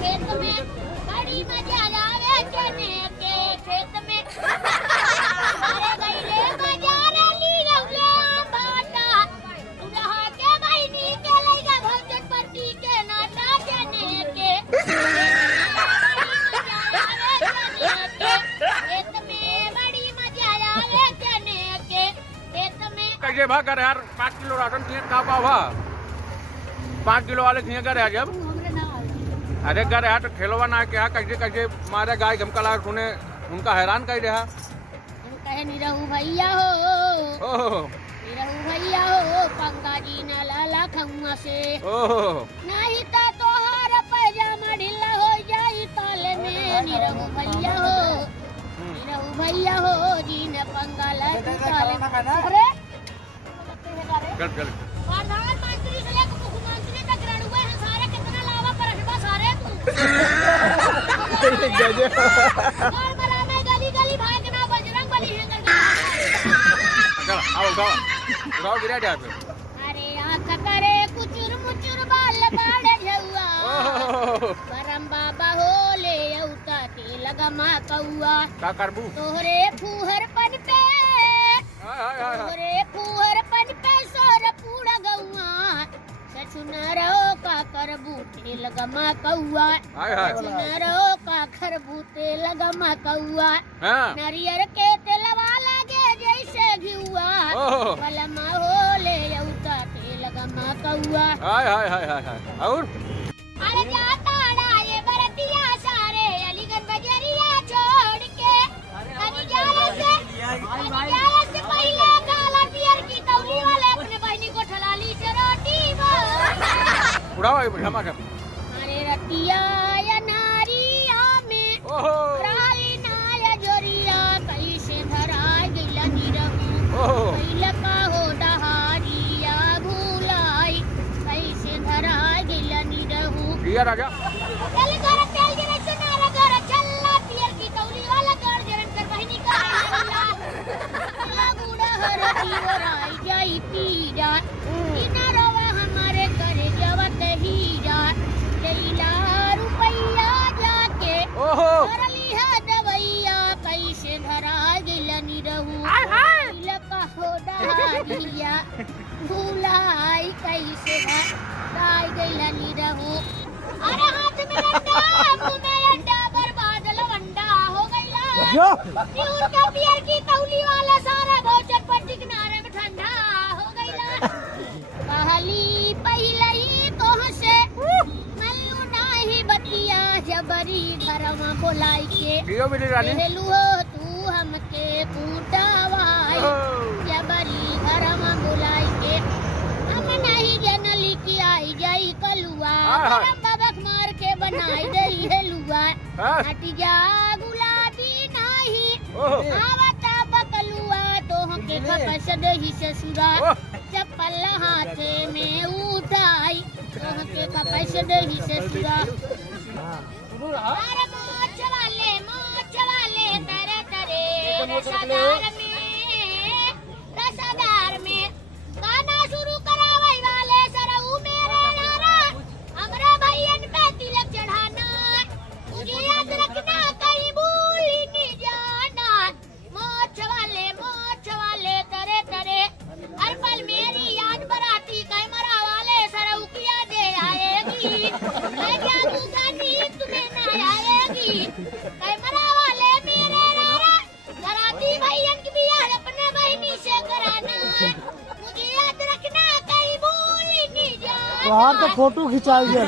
खेत में बड़ी मजा आवे चने के खेत में अरे गईले मजा रली रवला बाटा रहा के बहिनी के लइका भौजन पति के नाटा चने के खेत में बड़ी मजा आवे चने के खेत में कैसे भाग कर यार 5 किलो राशन किए का पावा 5 किलो वाले किए कर जब अरे कर यार तो खेलवा ना क्या कैसे कैसे मारे गाय घमकला सुने उनका हैरान कर रहा कहे निरहू भैया हो निरहू भैया हो पंगा जी न लाला खम्मा से नहीं तो तोहार पैजामा ढीला हो जाई ताले में निरहू भैया हो जी न पंगा ला ताले अरे चल चल प्रधानमंत्री से लेकर मुख्यमंत्री तक रणुए हैं सारे कितना लावा पर हटवा सारे तू और बराबर गली गली भाई के नाम बजरंग बली है चल आओ गाओ गिरा जा अरे आंख करे कुचुर मुचुर बाल बाड़े झुआ परम बाबा हो ले औता ते लगमा कौआ का करबू तोहरे फूहर पन पे तोहरे फूहर पन पे सोर पूरा गौआ सचुनरो का करबू ते लगमा कौआ सचुनरो का करबू ते लगमा कौआ नारियर के तेलवा लागे जैसे घिउआ पलमा हो ले औता ते लगमा कौआ हाय और अरे जाता ये बरतिया सारे अलीगढ़ बजरिया छोड़ के अनिजारा से पहले काला पियर की तौली वाले अपने बहनी को ठलाली से रोटी उड़ाओ धमाका अरे रतिया या नारिया में राली नाया जोरिया कैसे धरा गिला निरहू कैला का हो डहारिया भूलाई कैसे धरा गिला निरहू पिया राजा तेल जरे सुनारा घर चल्ला पियर की तौली वाला कर जरन कर बहिनी का गुड़ा हरती ओराई जाई पीरा इनारवा हमारे करे जवत हीरा लेला रुपैया जाके करली है दवैया कैसे धरा गिलनी रहू लका हो डारिया भूलाई कैसे धरा गिलनी रहू अरे हाथ में डंडा मुंह में अंडा बर्बाद लवंडा हो गईला प्यूर का पियर की तौली वाला सारा भोजन पर किनारे में ठंडा हो गईला पहले ही कहां से मल्लू नाही बतिया जबरी घरवा बोलाई के हेलू हो तू हमके कूटावाई जबरी घरवा बोलाई के हम नहीं जनली की आई जाई कलुआ मार के बनाई दई हेलुआ हटिया गुलाबी नाही आवता बकलुआ तोह के खपस दही ससुरा चप्पल हाथे में उठाई तोह के खपस दही ससुरा अरे मोच वाले तेरे तेरे रसादार में गाना शुरू करावई वाले सरऊ मेरे नारा हमरा भैयन पे तिलक चढ़ाना मुझे याद रखना कहीं भूल नहीं जाना मोछ वाले तरे हर पल मेरी याद बराती कैमरा वाले सरऊ की यादें आएगी मैं क्या दूंगा नींद तुम्हें ना आएगी कैमरा वाले मेरे नारा बराती भैयन की भी याद अपने बहनी से कराना मुझे याद रखना कहीं भूल नहीं जाना तो फोटो खिंचा दिया